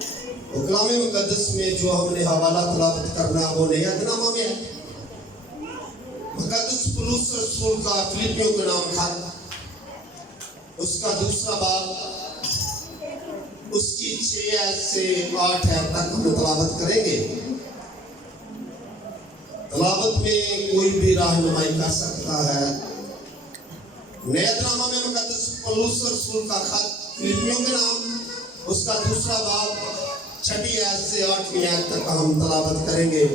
کلام مقدس میں جو ہم نے حوالہ تلاوت کرنا وہ نیا نامہ میں ہے، مقدس پولس رسول کا فلیپیوں کا نام خط، اس کا دوسرا باب، اس کی 6 سے 8 تک ہم تلاوت کریں گے۔ تلاوت میں کوئی بھی رہنمائی کر سکتا ہے۔ نیا نامہ میں مقدس پولس رسول کا خط فلیپیوں کے نام، اس کا دوسرا باب 6 سے 8 تک ہم تلاوت کریں گے۔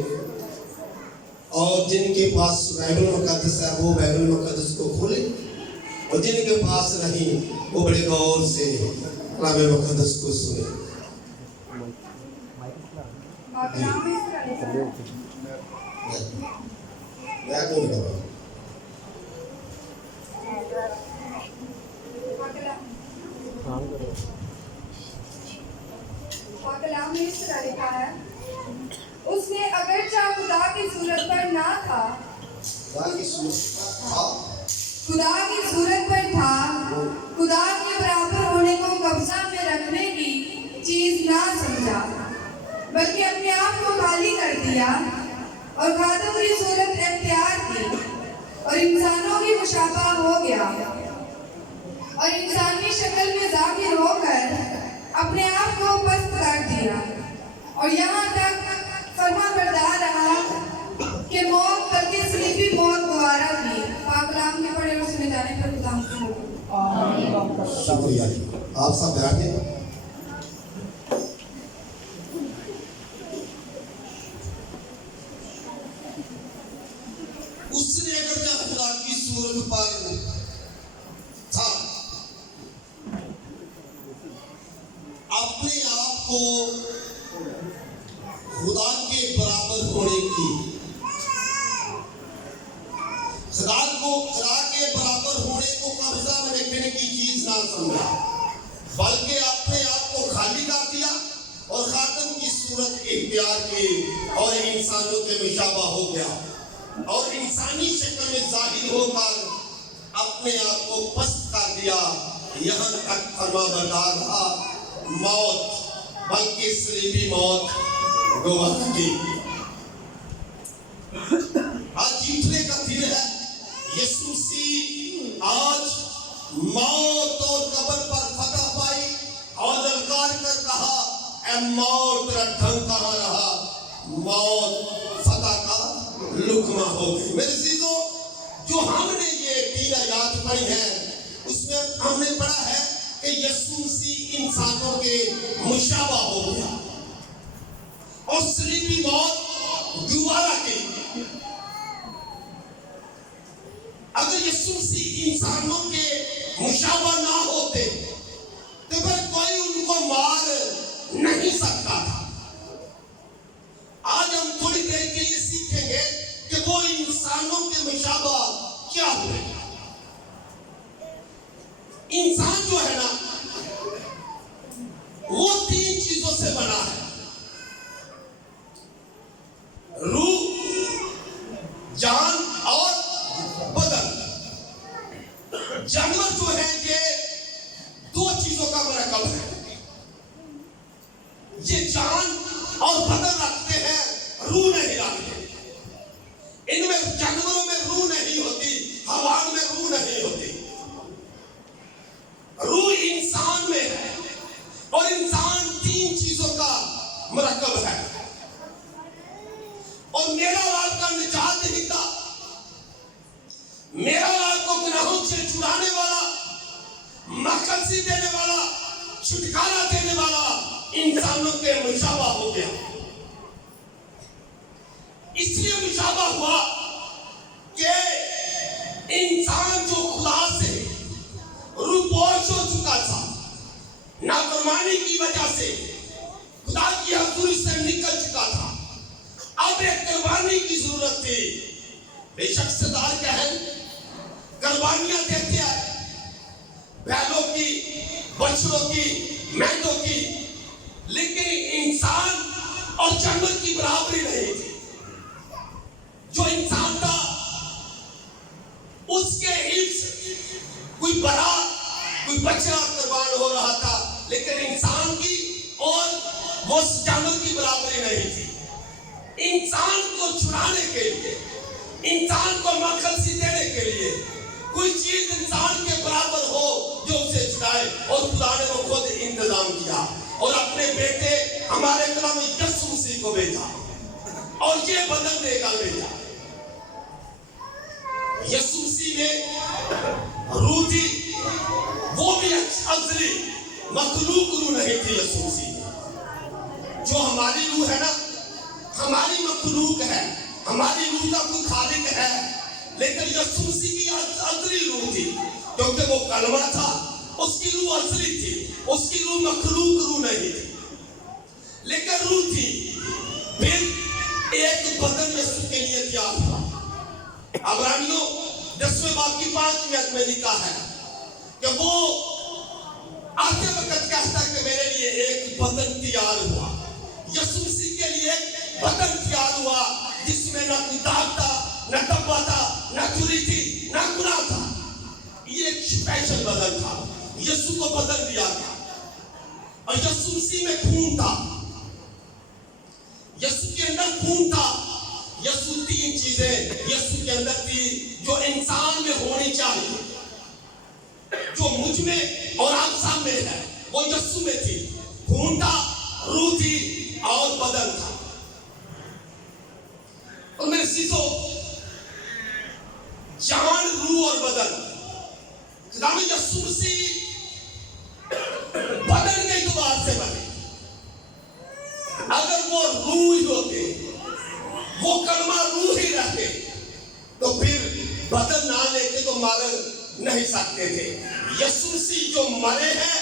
اور جن کے پاس بائبل مقدس ہے وہ بائبل مقدس کو کھولیں، اور جن کے پاس نہیں وہ بڑے غور سے کلام مقدس کو سنیں۔ کلام میں اس طرح لکھا ہے، اس نے اگرچہ خدا کی صورت پر نہ تھا، خدا کی صورت پر تھا، خدا کے برابر ہونے کو قبضہ میں رکھنے کی چیز نہ سمجھا، بلکہ اپنے آپ کو خالی کر دیا اور خادم کی صورت اختیار کی، اور انسانوں کی مشابہ ہو گیا، اور انسانی شکل میں ظاہر ہو کر اپنے آپ کو پست کر دیا، اور یہاں تک فرما بردار رہا کہ موت بلکہ صلیبی موت گوارا کی۔ پاک کلام کے پڑھے اور سنے جانے پر خدا کو شکریہ جی، آپ سب بیٹھیں۔ اس نے اگرچہ خدا کی صورت پر تھا، اپنے آپ کو خدا کے برابر ہونے کی، خدا کے برابر ہونے کو قبضہ میں رکھنے کی چیز نہ سمجھا، بلکہ اپنے آپ کو خالی کر دیا اور خاتم کی صورت اختیار کی، اور انسانوں کے مشابہ ہو گیا، اور انسانی شکل میں ظاہر ہو کر اپنے آپ کو پست کر دیا، یہاں تک فرما بردار رہا، موت بلکہ صلیبی موت گوارا کی۔ آج جیتنے کا دن ہے۔ یسوع مسیح آج موت اور قبر پر فتح پائی، اور للکار کر کہا، اے موت تیرا ڈھنگ کہاں رہا، موت فتح کا لقمہ ہو گئی۔ میرے عزیزو، جو ہم نے یہ 3 آیات پڑھی ہیں، اس میں ہم نے پڑھا ہے کہ یسوع مسیح انسانوں کے مشابہ ہو گیا اور صلیبی موت گوارا کی۔ اگر یسوع مسیح انسانوں کے مشابہ نہ ہوتے تو پھر کوئی ان کو مار نہیں سکتا تھا۔ آج ہم تھوڑی دیر کے لیے سیکھیں گے کہ وہ انسانوں کے مشابہ کیا ہوئے۔ انسان جو ہے نا، وہ 3 چیزوں سے بنا ہے: روح، جان اور بدن۔ جانور جو ہے یہ 2 چیزوں کا مرکب ہے، یہ جان اور بدن رکھتے ہیں، روح نہیں رکھتے۔ ان میں جانوروں میں روح نہیں ہوتی، حیوان میں روح نہیں ہوتی۔ روح انسان میں ہے، اور انسان 3 چیزوں کا مرکب ہے، اور میرا آپ کا نجات دہندہ، میرا آپ کو گناہوں سے چھڑانے والا، مخلصی دینے والا، چھٹکارا دینے والا انسانوں کے مشابہ ہو گیا۔ اس لیے مشابہ ہوا کہ انسان جو خدا سے روپوش ہو چکا تھا، نافرمانی کی وجہ سے خدا کی حضوری سے نکل چکا تھا، اب ایک قربانی کی ضرورت تھی۔ بے شک صدار کہن قربانیاں دیتے ہیں، بیلوں کی، بچڑوں کی، مہندوں کی، لیکن انسان اور جانور کی برابری نہیں تھی۔ جو انسان تھا اس کے حفظ کوئی بڑا کوئی بچہ قربان ہو رہا تھا، لیکن انسان کی اور वो जानवर की बराबरी नहीं थी। इंसान को छुड़ाने के लिए, इंसान को मखलसी देने के लिए कोई चीज इंसान के बराबर हो जो उसे छुड़ाए, और खुदा ने वो खुद इंतजाम किया और अपने बेटे हमारे कलाम यीशु मसीह को भेजा और ये बदल देगा भेजा। यीशु मसीह में रूह थी, वो भी अजली मखलूक रूह नहीं थी। यीशु मसीह जो हमारी रूह है ना, हमारी मखलूक है, हमारी रूह का कोई खालिक है, लेकिन यीशु मसीह की अजली रूह थी, क्योंकि वो कलमा था, उसकी रूह असली थी, उसकी रूह मखलूक रूह नहीं थी, लेकिन रूह थी। फिर एक बदन यीशु के लिए तैयार हुआ। इब्रानियों 10वें बाब की 5 में लिखा है कि वो आते वक्त कहता है कि मेरे लिए एक बदन तैयार हुआ। यीशु मसीह के लिए एक बदन तैयार हुआ जिसमें ना कोई दाग था, ना धब्बा था, ना चुरी थी, ना गुनाह था। ये एक स्पेशल बदन था, यीशु को बदल दिया गया। और यीशु मसीह में खून था, यीशु के अंदर खून था। यीशु 3 चीजें यीशु के अंदर थी जो इंसान में होनी चाहिए, जो मुझ में और आप सब में है, वो यीशु में थी। खून था, रूह थी और बदन था। और मेरे सीसो जान, रूह और बदन, खुदावंद यीशु मसीह बदन के एतबार से बने। अगर वो रूह ही होते, वो कलमा रूह ही रहते, तो फिर बदन ना लेके तो मार नहीं सकते थे। यीशु मसीह जो मरे हैं,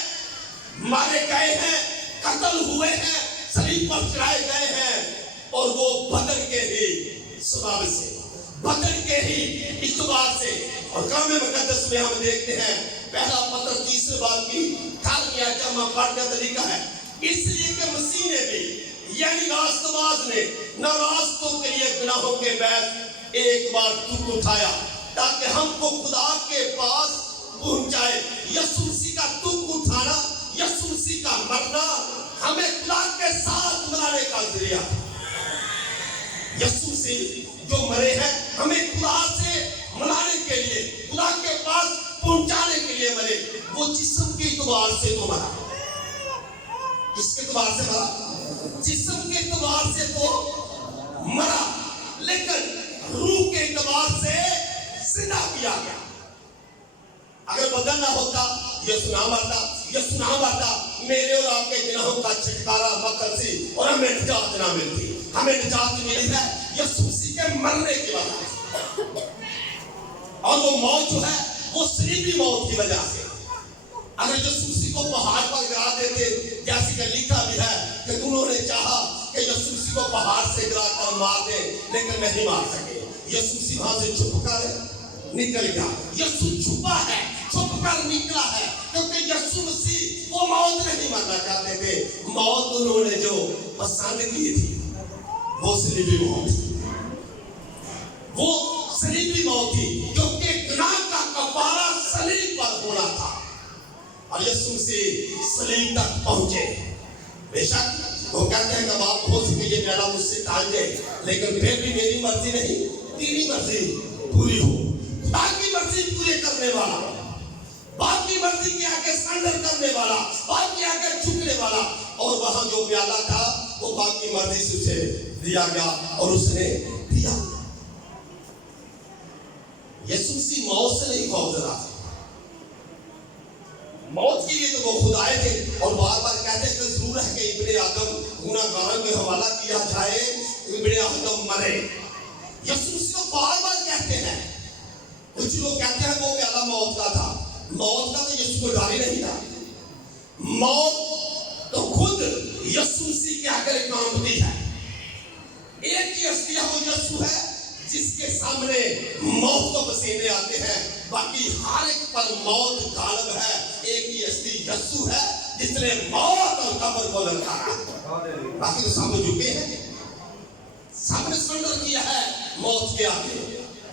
मारे गए हैं, कत्ल हुए हैं, सलीब पर चढ़ाए गए हैं, और वो बदन के ही स्वभाव से, बदन के ही इतबार से। और कलाम मुकद्दस में हम देखते हैं, पहला पत्र 3 बाब की 18वीं आयत में पढ़ने का तरीका है, इसलिए कि मसीह ने भी, यानी रास्तबाज ने, नाराजों के लिए गुनाहों के बैग एक बार दुख उठाया ताकि हमको खुदा के पास पहुंचाए। यीशु मसीह का दुख उठाना, यीशु मसीह का मरना हमें खुदा के साथ मिलाने का जरिया। यीशु मसीह जो मरे हैं, हमें खुदा से मिलाने के लिए, खुदा के पास पहुंचाने के लिए मरे। वो जिस्म के एतबार से तो मरा। किसके एतबार से मरा? जिस्म के एतबार से तो मरा, लेकिन रूह के एतबार से जिंदा किया गया। अगर बदन ना होता, यीशु ना मरता, यीशु ना मरता, मेरे और आपके गुनाहों का छुटकारा मकलसी और हमें निजात ना मिलती। हमें निजात मिली है यीशु मसीह के मरने की वजह से, और वो मौत जो है वो सलीबी मौत की वजह से। अगर यीशु मसीह को पहाड़ पर गिरा देते, जैसे कि लिखा भी है कि उन्होंने चाहा कि यीशु मसीह को पहाड़ से गिरा कर मार दे, लेकिन नहीं मार सके। यीशु मसीह वहां से छुप कर निकल गया। यीशु छुपा है, छुप कर निकला है, क्योंकि यीशु मसीह वो मौत नहीं मरना चाहते थे। मौत उन्होंने जो पसंद की थी वो सलीबी मौत थी, वो सलीबी मौत थी, क्योंकि गुनाह का कफारा सलीब पर होना था। और यीशु मसीह सलीब तक पहुंचे। बेशक वो कहते हैं कि बाप हो सके ये प्याला मुझसे टाल दे, लेकिन फिर भी मेरी मर्जी नहीं, तेरी मर्जी पूरी हो। बाप की मर्जी पूरी करने वाला, बाप की मर्जी के आगे सरेंडर करने वाला, बाप के आगे झुकने वाला। और वहां जो प्याला था वो बाप की मर्जी से उसे दिया गया और उसने दिया। यीशु मसीह मौत से नहीं खौफजदा थे। मौत के लिए तो वो खुद आए थे, और बार बार कहते हैं कि जरूर है कि इब्ने आदम गुनाहगारों में हवाला किया जाए, इब्ने आदम मरे। यीशु मसीह को बार बार कहते हैं। कुछ लोग कहते हैं वो प्याला मौत का था, मौत का तो यीशु को डर ही नहीं था। मौत तो खुद यीशु मसीह के आगे कांपती है। एक ही हस्ती है, वो यीशु है जिसके सामने मौत को पसीने आते हैं, बाकी हर एक पर मौत गालिब है। एक ही हस्ती यीशु है जिसने मौत और कब्र को ललकारा, बाकी तो सब झुके हैं, सबने सरेंडर किया है मौत के आगे।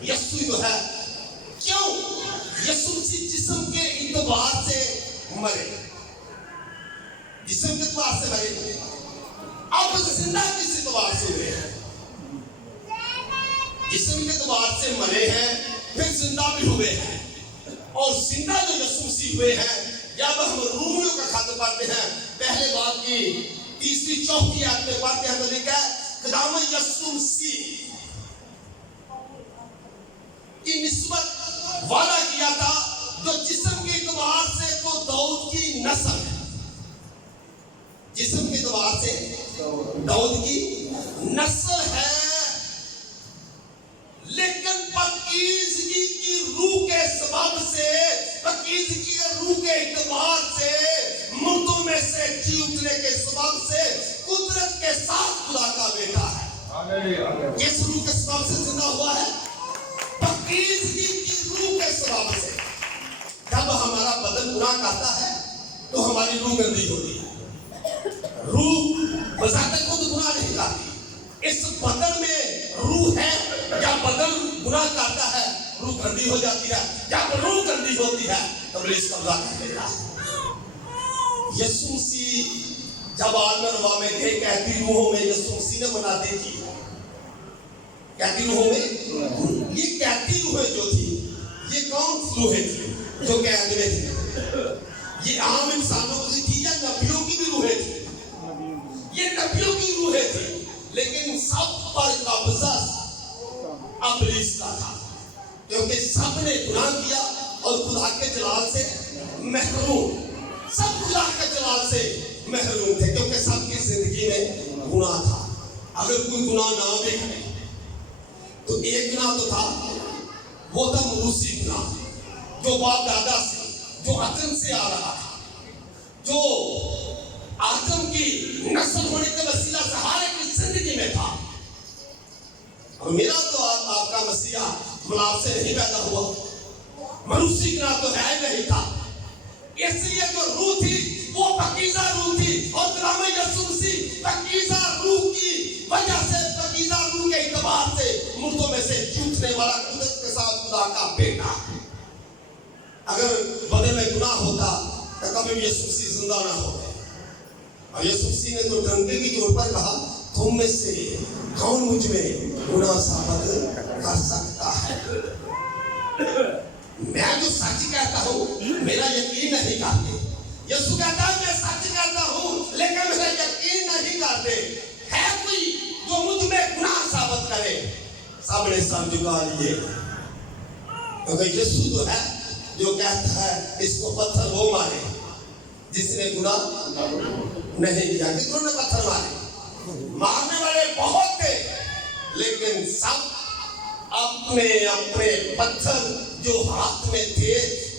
यीशु जो है, क्यों? यीशु मसीह जिस्म के इतबार से मरे, जिस्म के इतबार से मरे, अब जिंदा किस एतबार से हुए हैं? जिस्म के एतबार से मरे हैं, फिर जिंदा भी हुए हैं। और जिंदा जो यीशु मसीह हुए हैं, जब हम रोमियों का खत पढ़ते हैं, पहले बात की 3-4 आयत में पढ़ते हैं तो लिखा है खुदाम यीशु मसीह की निस्बत वादा किया था जो जिस्म के एतबार से तो दाऊद की नस्ल है। जिस्म के एतबार से दाऊद की नस्ल है, लेकिन पाकीज़गी की रूह के सबब से, पाकीज़गी की रूह के एतबार से, मुर्दों में से जी उठने के सबब से कुदरत के साथ खुदा का बेटा है। किस रूह के सबब से जिंदा हुआ है? पाकीज़गी की रूह के सबब से। जब हमारा बदन गुनाह करता है तो हमारी रूह गंदी होती है। रूह बजाते खुद गुनाह नहीं करती। इस बदन में रूह है, जब बदन गुनाह करता है रूह गंदी हो जाती है। जब रूह गंदी होती है तब इब्लीस कब्जा कर लेता है। यीशु मसीह जब आलमरवा में गए, कहती रूहों में यीशु मसीह ने बना दी थी। कहती रूहों में, ये कहती रूहें जो थी, ये कौन सी रूहें थी जो कैद में थी? ये आम इंसानों की थी या नबियों की भी रूहें थी? ये नबियों की रूहें थी, लेकिन सब पर कब्जा इब्लीस का था, क्योंकि सब ने गुनाह किया और खुदा के जलाल से महरूम, सब खुदा के जलाल से महरूम थे, क्योंकि सबकी जिंदगी में गुनाह था। अगर कोई गुनाह ना भी करे तो एक गुनाह तो था, वो था मरूसी गुनाह, जो बाप दादा से, जो आदम से आ रहा था, जो आदम की नस्ल होने के वसीला से हर एक की जिंदगी में था। और मेरा तो आपका मसीहा गुलाब से नहीं पैदा हुआ, मनुष्य गुनाह तो है नहीं था। इसलिए जो रूह थी वो पाकीज़ा रूह थी, और गुलाम यीशु मसीह पाकीज़ा रूह की वजह से, पाकीज़ा रूह के एतबार से मुर्दों में से उठने वाला कुदरत के साथ खुदा का बेटा। अगर बदन में गुनाह होता तो कभी भी यीशु मसीह जिंदा ना होते। और यीशु मसीह ने तो डंके की जोर पर कहा, तुम में से कौन मुझ में गुनाह साबित कर सकता है? मैं जो सच कहता हूँ मेरा यकीन नहीं करते। यीशु कहता है मैं सच कहता हूँ लेकिन मेरा यकीन नहीं करते। है कोई जो मुझ में गुनाह साबित करे? सामने सर झुका लिए, क्योंकि यीशु तो है जो कहता है इसको पत्थर वो मारे जिसने गुनाह नहीं किया। कितनों ने पत्थर मारे? मारने वाले बहुत थे, लेकिन सब अपने अपने पत्थर जो हाथ में थे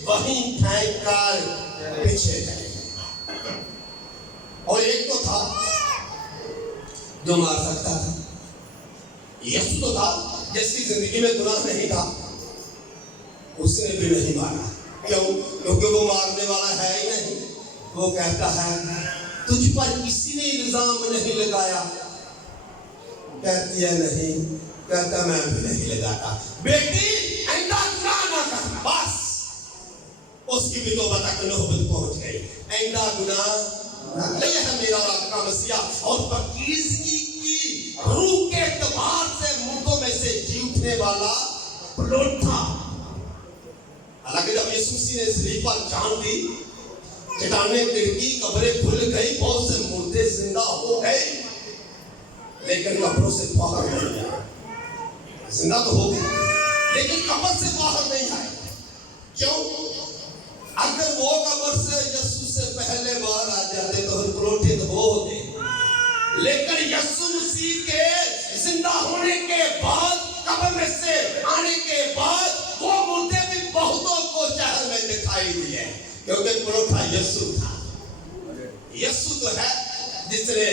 वहीं फेंक कर पीछे गए। और एक तो था जो मार सकता था, यीशु तो था जिसकी जिंदगी में गुनाह नहीं था, उसने भी नहीं मारा। क्यों? क्योंकि वो मारने वाला है ही नहीं। वो कहता है तुझ पर किसी ने इल्जाम नहीं लगाया? कहती है नहीं। कहता मैं भी नहीं लगाता। बेटी ऐसा गुनाह ना करना, बस उसकी भी तौबा तक नौबत पहुंच गई। ऐसा गुनाह नहीं है मेरा और आपका मसीहा। और पाकीज़गी की रूह के एतबार से मुर्दों में से जी उठने वाला प्लॉट था। हालांकि जब यीशु मसीह ने सलीब पर जान दी, चट्टानें तिड़की, कब्रें खुल गई, बहुत से मुर्दे जिंदा हो गए, लेकिन कब्रों से बाहर नहीं आए। जिंदा तो हो गए लेकिन कब्र से बाहर नहीं आए। क्यों? अगर वो कब्र से यीशु से पहले बाहर आ जाते तो प्रोटीन हो होते, लेकिन यीशु मसीह के जिंदा होने के बाद, कब्र में से आने के बाद वो मुर्दे भी बहुतों को शहर में दिखाई दिए, क्योंकि परोठा यीशु था। यीशु तो है जिसने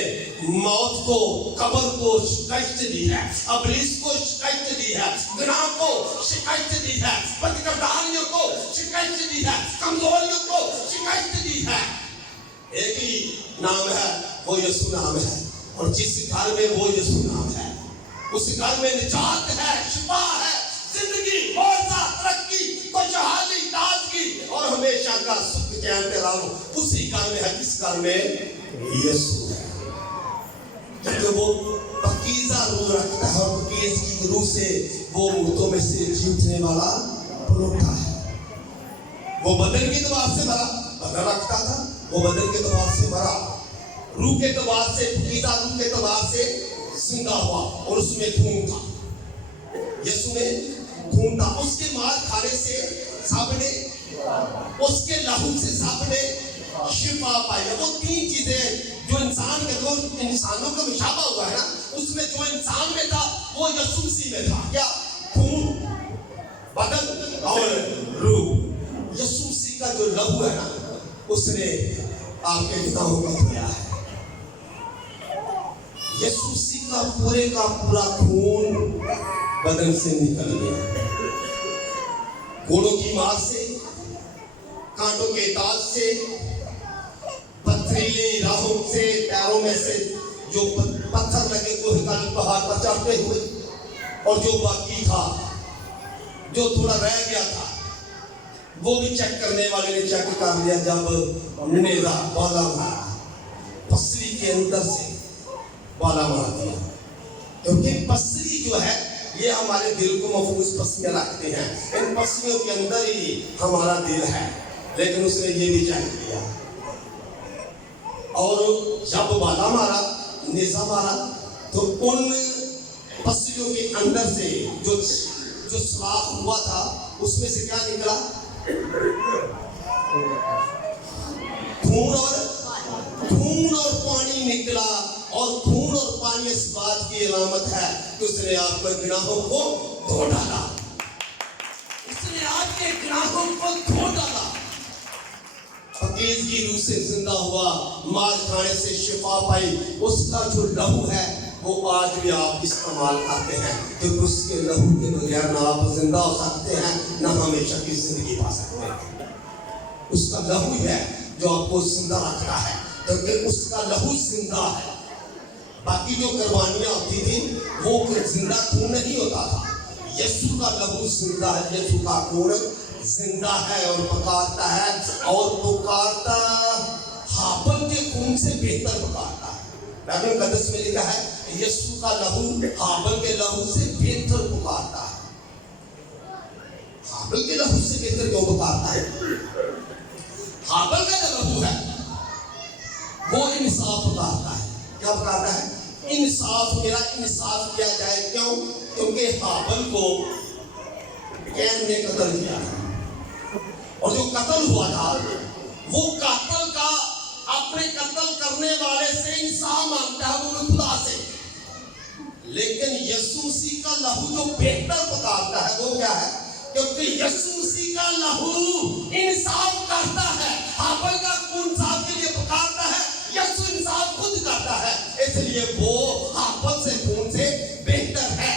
मौत को, कब्र को शिकायत दी है, इब्लीस को शिकायत दी है, गुनाह को शिकायत दी है, बदकिरदारियों को शिकायत दी है, कमजोरियों को शिकायत दी है। एक ही नाम है, वो यीशु नाम है। और जिस घर में वो यीशु नाम है उस घर में निजात है, शिफा है, जिंदगी, मौजा, तरक्की, खुशहाली, ताजगी और हमेशा का सुख चैन आराम उसी घर में है जिस घर में यीशु है। क्योंकि वो पकीज़ा रूह रखता है और पकीज़ की रूह से वो मुर्दों में से जी उठने वाला उठा है। वो बदन के तबार से मरा, बदन रखता था, वो बदन के तबार से मरा, रूह के तबार से, पकीज़ा रूह के तबार से जिंदा हुआ और उसमें खून था, यीशु में खून था। उसके मार खाने से सबने, उसके लहू से सबने शिफा पाई। वो तीन चीजें जो इंसान के दो इंसानों का मुशाबा हुआ है ना, उसमें जो इंसान में था वो यीशु मसीह में था। क्या? खून, बदन और रूह। यीशु मसीह का जो लहू है ना, उसने आपके गुनाहों को धोया है। यीशु मसीह का पूरा खून बदन से निकल गया। घोड़ों की मार से, कांटों के ताज से, पथरीले राहों से, पैरों में से जो पत्थर लगे कोहिकाल पहाड़ पर चढ़ते हुए, और जो बाकी था, जो थोड़ा रह गया था, वो भी चेक करने वाले ने चेक कर लिया। जब नेजा बाला मारा, पसली के अंदर से बाला मार दिया, क्योंकि पसली जो है ये हमारे दिल को महफूज पसलियां रखते हैं। इन पसलियों के अंदर ही हमारा दिल है, लेकिन उसने ये भी चेक किया। और जब बाला मारा, नेजा मारा, तो उन पसलियों के अंदर से जो सुराख हुआ था, उसमें से क्या निकला? खून और पानी निकला। और खून और पानी इस बात की अलामत है कि उसने आपके गुनाहों को धो डाला। उसने आपके गुनाहों को धो डाला। फकीर की रूह से जिंदा हुआ, मार खाने से शिफा पाई। उसका जो लहू है वो आज भी आप इस्तेमाल करते हैं, क्योंकि उसके लहू के बगैर ना आप जिंदा हो सकते हैं, ना हमेशा की जिंदगी पा सकते हैं। उसका लहू है जो आपको जिंदा रखता है, क्योंकि उसका लहू जिंदा है। बाकी जो कुर्बानियां होती थी वो जिंदा खून नहीं होता था। यीशु का लहू जिंदा है, यीशु का खून जिंदा है और पकाता है, और पुकारता हाबल के खून से बेहतर पुकारता है। बाइबल मुकद्दस में लिखा है यीशु का लहू हाबल के लहू से बेहतर पुकारता है। हाबल के लहू से बेहतर क्यों पुकारता है? हाबल का जो लहू है वो इंसाफ पुकारता है। क्या पुकारता है? इंसाफ, मेरा इंसाफ किया जाए। क्यों? क्योंकि हाबल को कैन ने कत्ल किया था, और जो कत्ल हुआ था वो कातल का अपने कत्ल करने वाले से इंसाफ मांगता है, वो खुदा से। लेकिन यीशु मसीह का लहू जो बेहतर पुकारता है वो क्या है? क्योंकि यीशु मसीह का लहू इंसाफ करता है। हाबल का खून इंसाफ के लिए पुकारता है, यीशु इंसाफ खुद करता है, इसलिए वो हाबल से खून से बेहतर है।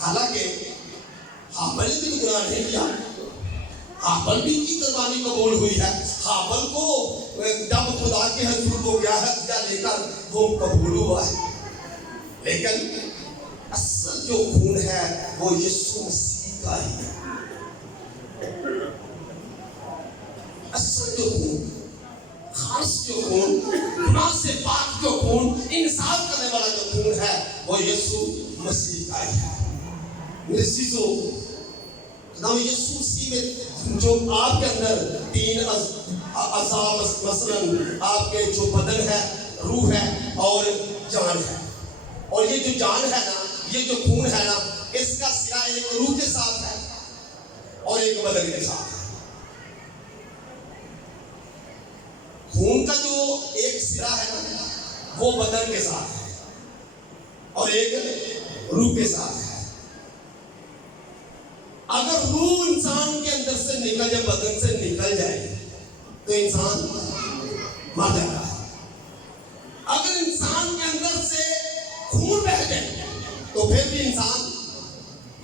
हालांकि हाबल ने भी गुनाह नहीं किया, हाबल भी की कुर्बानी कबूल हुई है। हाबल को जब खुदा के हुजूर हो गया है हत्या लेकर वो कबूल हुआ है, लेकिन असल जो खून है वो यीशु मसीह का ही है। असल जो खून, खास जो खून, गुनाह से पाक जो खून, इंसाफ करने वाला जो खून है वो यीशु मसीह का ही है। मेरे चीजों नाम यीशु मसीह में जो आपके अंदर तीन अज़ाब, मसलन आपके जो बदन है, रूह है और जान है। और ये जो जान है ना, ये जो खून है ना, इसका सिरा एक रूह के साथ है और एक बदन के साथ है। खून का जो एक सिरा है ना, वो बदन के साथ है और एक रूह के साथ है। अगर रूह इंसान के अंदर से निकल जाए, बदन से निकल जाए, तो इंसान मर जाता है। अगर इंसान के अंदर से खून बह जाए तो फिर भी इंसान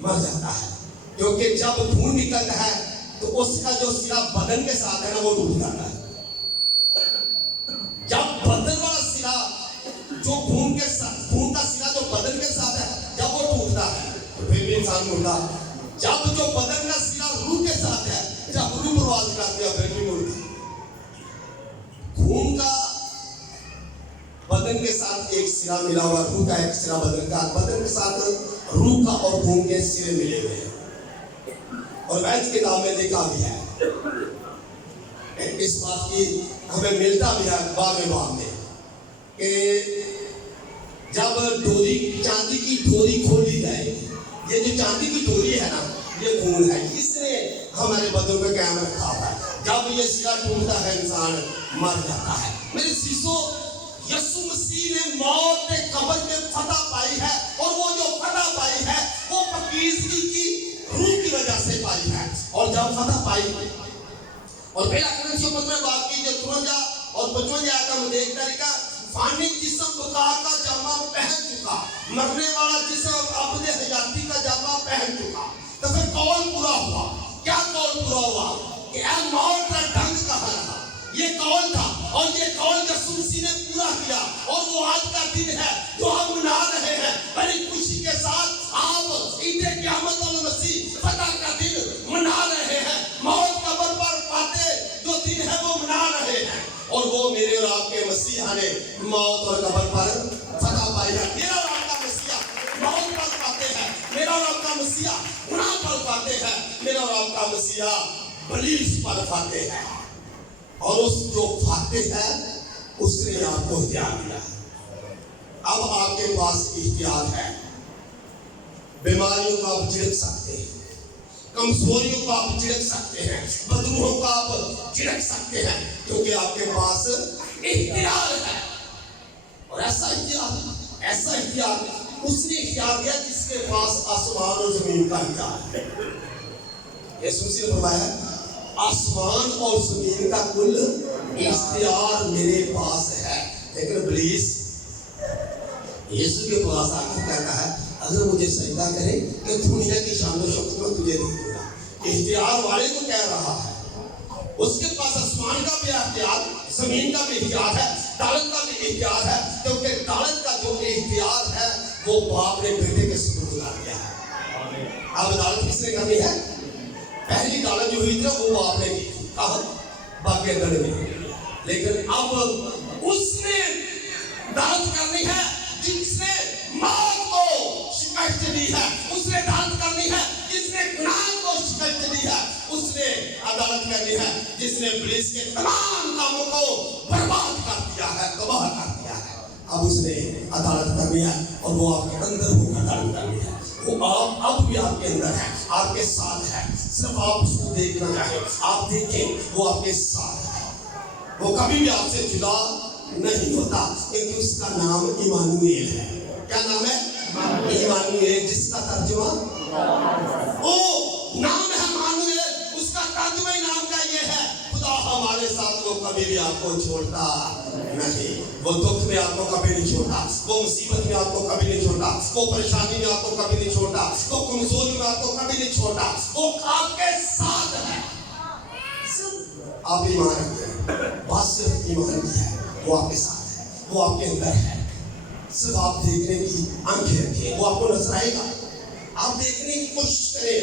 मर जाता है, क्योंकि जब खून निकलता है तो उसका जो सिरा बदन के साथ है ना, वो टूट जाता है। जब बदन वाला सिरा जो खून का सिरा जो बदन के साथ है, जब वो टूटता है तो फिर भी इंसान मुर्दा है। जब जो बदन का सिरा रूह के साथ है, जब रूह प्रवास करती है फिर भी मुर्दा। खून का बदन बदन के साथ एक सिरा मिला हुआ, रूह का एक सिरा बदन का, बदन के साथ रूह का और खून के सिरे मिले हुए हैं। और वैद्य किताब में देखा भी है, इस बात की हमें मिलता भी है बाग में कि जब डोरी, चांदी की डोरी खोली जाएगी, ये जो चांदी की डोरी है ना, ये खून है, इसने हमारे बदन पे कायम रखा हुआ है। जब ये सिरा टूटता है इंसान मर जाता है। मेरे शीशो, यीशु मसीह ने मौत के कब्र में फतह पाई है, और वो जो फतह पाई है वो पकीज़गी की रूह की वजह से पाई है। और जब फतह पाई और पहला कुरिन्थियों 15 बाब की जो 53 और 55 आयत में देखता है, फानी जिस्म बुका का जामा पहन चुका, मरने वाला जिस्म अपने हयाती का जामा पहन चुका। तो फिर कौल पूरा हुआ। क्या कौल पूरा हुआ? कि ऐ मौत का ढंग कहाँ रहा? ये कौल था, और ये कौल यीशु मसीह ने पूरा किया। और वो आज का दिन है जो हम मना रहे हैं बड़ी खुशी के साथ। आप ईदे क़यामत वाले मसीह फतह का दिन मना रहे हैं, मौत कब्र पर पाते जो दिन है वो मना रहे हैं। और वो मेरे और आपके मसीहा ने मौत और कब्र पर फतह पाई है। मेरा और आपका मसीहा मौत पर पाते हैं, मेरा और आपका मसीहा गुनाह पर पाते हैं, मेरा और आपका मसीहा बलिस पर पाते हैं। और उस जो पाते हैं उसने आपको इख्तियार दिया है। अब आपके पास इख्तियार है। बीमारियों को आप झिड़क सकते हैं, कमजोरियों को आप झिड़क सकते हैं, बदरूहों को आप झिड़क सकते हैं, क्योंकि आपके पास इख्तियार है। और ऐसा इख्तियार उसने इख्तियार दिया जिसके पास आसमान और जमीन का इख्तियार है। यीशु मसीह ने फरमाया, आसमान और जमीन का कुल इख्तियार मेरे पास है। लेकिन इब्लीस यीशु के पास आकर कहता है, अगर मुझे सजदा करे कि दुनिया की शान और शौकत में तुझे नहीं दूंगा। इख्तियार वाले को कह रहा है, उसके पास आसमान का भी इख्तियार, जमीन का भी इख्तियार है, दालत का भी इख्तियार है, क्योंकि दालत का जो इख्तियार है वो बाप ने बेटे के सुपुर्द कर दिया है। अब दालत किसने करनी है? पहली दालत जो हुई थी वो बाप ने की थी, कहा बाकी अंदर में। लेकिन अब उसने दालत करनी है जिसने मौत को शिकस्त दी है, उसने दालत करनी है जिसने गुनाह को शिकस्त दी है, उसने अदालत करनी है जिसने इब्लीस के तमाम कामों को बर्बाद कर दिया है, तबाह कर दिया है। अब उसने अदालत करनी है, और वो आपके अंदर होकर अदालत करनी है। वो आप अब भी आपके अंदर है, आपके साथ है। सिर्फ आप उसको देखना चाहें, आप देखें, वो आपके साथ है। वो कभी भी आपसे जुदा नहीं होता, क्योंकि उसका नाम इमानुएल है। क्या नाम है? इमानुएल, जिसका तर्जुमा ओ नाम है इमानुएल। उसका तर्जुमा ही नाम का ये है, खुदा हमारे साथ। वो कभी भी आपको छोड़ता नहीं, वो दुख में आपको कभी नहीं छोड़ता, वो मुसीबत में आपको कभी नहीं छोड़ता, वो परेशानी में आपको कभी नहीं छोड़ता, वो कमजोरी में आपको कभी नहीं छोड़ता। वो आपके साथ है। आप ईमान रखिए, बात सिर्फ ईमान की है। वो आपके साथ है, वो आपके अंदर है। सिर्फ आप देखने की आंखें रखिए, वो आपको नजर आएगा। आप देखने की कोशिश करें,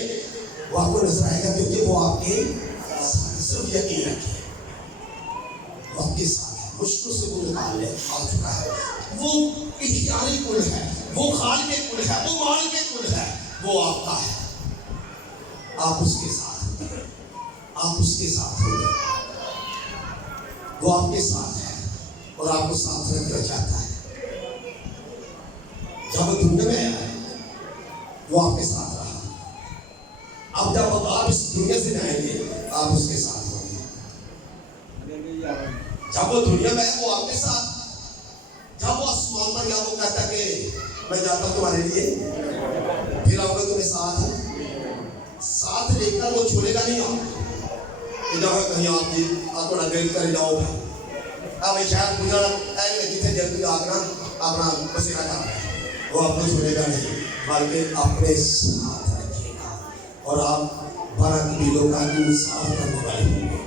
वो आपको नजर आएगा, क्योंकि वो आपके साथ। सिर्फ यकीन रखिए, वो आपके साथ है। मुश्किल से वो निकाल ले आ चुका है। वो इख्तियारी कुल है, वो खालिक कुल है, वो मालिक कुल है, वो आपका है। आप उसके साथ, आप उसके साथ होंगे। वो आपके साथ है और आपको साथ रखना चाहता है। जब दुनिया में आया वो आपके साथ रहा। अब जब आप इस दुनिया से जाएंगे आप उसके साथ होंगे। जब वो दुनिया में है वो आपके साथ, जब वो आसमान पर गया वो कहता है कि मैं जाता हूँ तुम्हारे लिए, फिर आऊंगा तुम्हें साथ लेकर। वो छोड़ेगा नहीं आप कहीं आप थोड़ा दिल कर जाओ। अब शायद गुजर जितने जल्दी आगना अपना पसीना कर, वो आपको छोड़ेगा नहीं, बल्कि अपने साथ रखेगा। और आप 12 किलो का इंसाफ करने वाले होंगे।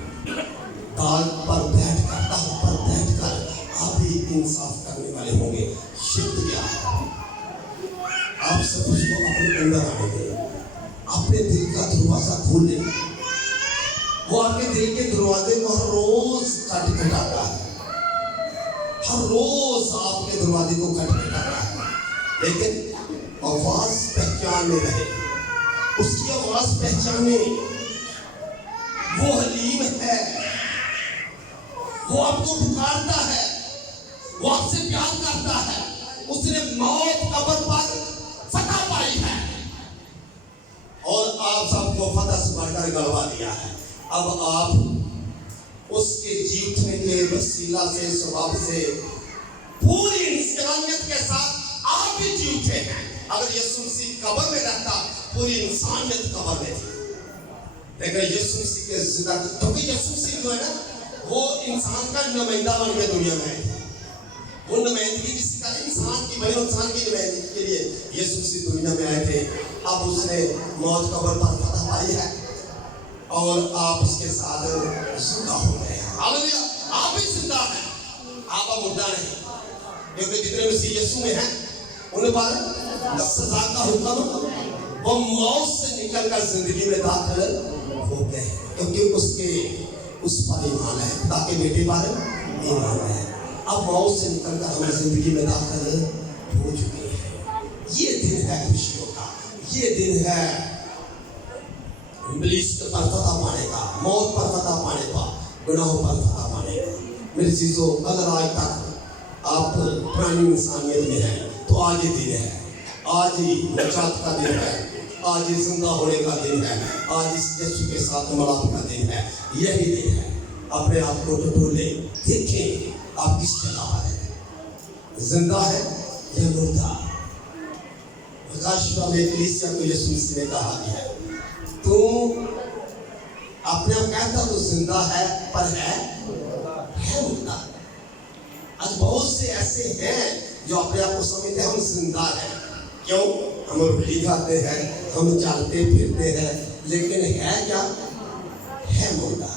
दाल पर बैठ कर आप भी इंसाफ करने वाले होंगे। शिफ्ट क्या है? आप सब कुछ को अपने अंदर आएंगे, अपने दिल का दरवाजा खोलें। वो आपके दिल के दरवाजे को हर रोज खटखटाता है, हर रोज आपके दरवाजे को खटखटा रहा है, लेकिन आवाज पहचान में रहे, उसकी आवाज पहचाने। वो हलीम है, वो आपको पुकारता है, वो आपसे प्यार करता है। उसने मौत कब्र पर फतह पाई है और आप सबको फतह से बढ़कर गलवा दिया है। अब आप उसके जी उठने के वसीला से, स्वभाव से, पूरी इंसानियत के साथ आप भी जी उठे हैं। अगर यीशु मसीह कब्र में रहता, पूरी इंसानियत कब्र में थी, लेकिन यीशु मसीह के जिंदा, क्योंकि यीशु मसीह जो है ना, वो इंसान का नुमाइंदा बन के दुनिया में है। वो नुमाइंदगी किसी का, इंसान की, बड़े इंसान की नुमाइंदगी के लिए यीशु मसीह दुनिया में आए थे। अब उसने मौत कब्र पर फतह पाई है और आप उसके साथ जिंदा हो गए हैं। हालेलुया, आप भी जिंदा हैं, आप अब मुर्दा नहीं, क्योंकि जितने मसीह यीशु में हैं उन पर सजा का हुक्म, वो मौत से निकलकर जिंदगी में दाखिल हो गए, क्योंकि उसके उस पर ईमान है, ताकि बेटे पर ईमान है। अब मौत से निकलकर हम जिंदगी में दाखिल हो चुके हैं। ये दिन है खुशियों का, ये दिन है इब्लीस पर फतह पाने का, मौत पर फतह पाने का, गुनाहों पर फतह पाने का। मेरे चीजों, अगर आज तक आप पुरानी इंसानियत में हैं तो आज ही दिन है, आज ही निजात का दिन है, आज ही जिंदा होने का दिन है, आज इस यीशु के साथ मुलाकात का दिन है। यही दिन है। अपने आप को टटोले, देखें आप किस जगह है, जिंदा है या मुर्दा। प्रकाशिका में कलीसिया को यीशु मसीह ने कहा है, तू अपने आप कहता तो जिंदा है, पर है मुर्दा। आज बहुत से ऐसे हैं जो अपने आप को समझते हैं हम जिंदा हैं। क्यों? हम रोटी खाते हैं, हम चलते फिरते हैं, लेकिन है क्या? है मुर्दा।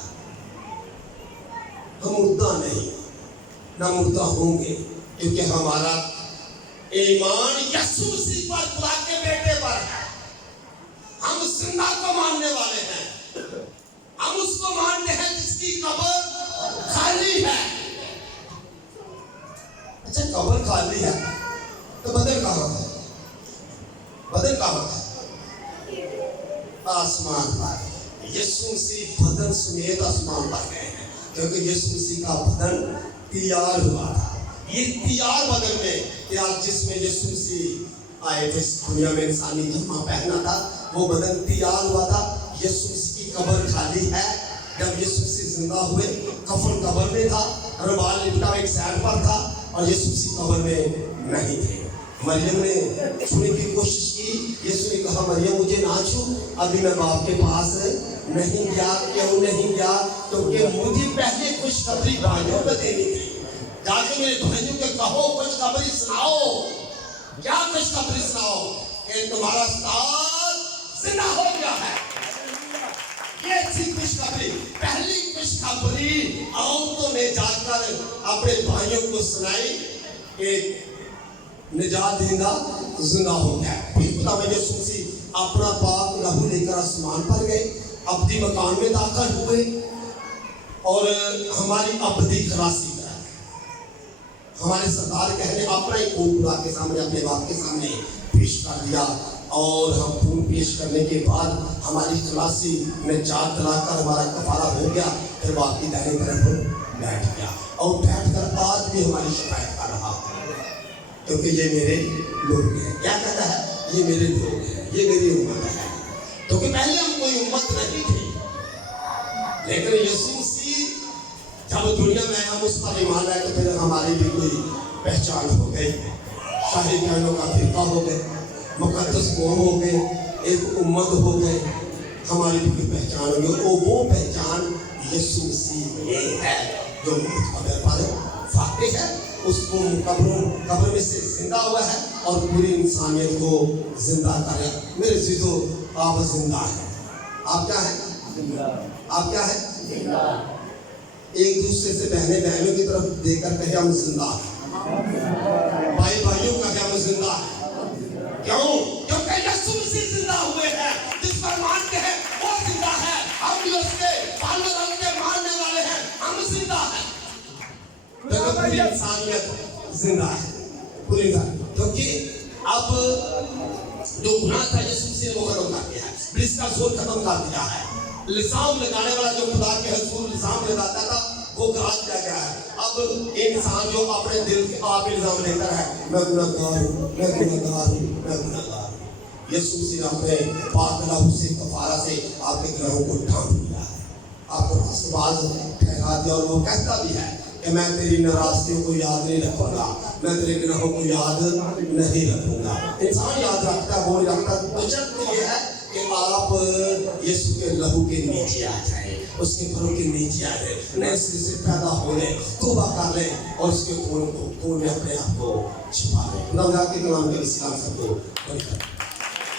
हम मुर्दा नहीं, ना मुर्दा होंगे, क्योंकि हमारा ईमान यीशु मसीह पर, खुदा के बेटे पर है। हम जिंदा को मानने वाले हैं, हम उसको मानते हैं जिसकी कब्र खाली है। अच्छा, कब्र खाली है तो बदन कहाँ है? बदन कहाँ है? आसमान पर। यीशु मसीह बदन समेत आसमान पर गए हैं, क्योंकि यीशु मसीह का बदन तैयार हुआ था। ये तैयार बदन में, तैयार जिसमें यीशु मसीह आए थे, दुनिया में इंसानी जमा पहना था, वो बदन तैयार हुआ था। यीशु मसीह की कब्र खाली है। जब यीशु मसीह जिंदा हुए, कफन कब्र में था, रुमाल लिपटा एक साइड पर था, और यीशु मसीह कब्र में नहीं थे। मरियम ने छूने की कोशिश की, यीशु ने कहा, मरियम मुझे ना छू, अभी मैं बाप के पास नहीं गया। क्यों नहीं गया? क्योंकि मुझे पहले खुशखबरी भाइयों को देनी थी। जाके मेरे भाइयों को कहो, खुशखबरी सुनाओ। क्या खुशखबरी सुनाओ? कि तुम्हारा उस्ताद जिंदा हो गया है। ये थी खुशखबरी, पहली खुशखबरी औरतों ने जाकर अपने भाइयों को सुनाई कि निजात देना जिंदा हो गया। फिर खुदा में यीशु मसीह अपना पाक लहू लेकर आसमान पर गए, अब्दी मकान में दाखिल हुए और हमारी अब्दी खलासी कराई। हमारे सरदार कहने अपना ही खून खुदा के सामने, अपने बाप के सामने पेश कर दिया, और हम खून पेश करने के बाद हमारी खलासी में जात दिलाकर हमारा कफारा हो गया। फिर बाप की दाहिनी तरफ बैठ गया, और बैठ कर आज भी हमारी शिकायत कर रहा, क्योंकि ये मेरे लोग हैं। क्या कहता है? ये मेरे लोग हैं, ये मेरी उम्मत है। क्योंकि पहले हम कोई उम्मत नहीं थे, लेकिन यीशु मसीह जब दुनिया में हम उस पर ईमान लाए, तो फिर हमारी भी कोई पहचान हो गई। शाही बहनों का फिरका हो गए, मुकद्दस कौम हो गए, एक उम्मत हो गए, हमारी भी कोई पहचान हो गई। और वो पहचान यीशु मसीह ये है जो कब्र पर फाते है, उसको कब्र में से जिंदा हुआ है और पूरी इंसानियत को जिंदा करे। मेरे चीजों, आप जिंदा हैं। आप क्या हैं? आप क्या हैं? एक दूसरे से बहने बहनों की तरफ देखकर कहे हम जिंदा हैं, भाई भाइयों का कहे हम जिंदा हैं। क्यों? क्योंकि यीशु मसीह जिंदा हुए हैं। जिस पर मानते हैं वो जिंदा है। हम भी उसके पालने वाले, मानने वाले हैं, हम जिंदा हैं। पूरी इंसानियत जिंदा है, पूरी इंसानियत, क्योंकि अब जो गुनाह था यीशु मसीह ने वो खत्म कर दिया है, इब्लीस का जोर खत्म कर दिया है। इल्जाम लगाने वाला जो खुदा के हुजूर इल्जाम लगाता था वो गिरा दिया गया है। अब इंसान जो अपने दिल के आप इल्जाम लेता है, मैं गुनहगार हूँ, मैं गुनहगार हूँ, मैं गुनहगार हूँ, यीशु मसीह ने अपने पाक लहू से कफारा से आपके गुनाहों को ढांप दिया है, आपको रास्तबाज ठहरा दिया। और वो कहता भी है कि मैं तेरी नाराजगियों को याद नहीं रखूंगा, मैं तेरे गुनाहों को याद नहीं रखूंगा। इंसान याद रखता है, वो नहीं रखता। तो शर्त ये है कि आप यीशु के लहू के नीचे आ जाए, उसके खून के नीचे आ जाए, नए सिरे से पैदा हो ले, तौबा कर ले और उसके खून में अपने आप को छुपा ले। खुदा के कलाम के इस्लाम सबको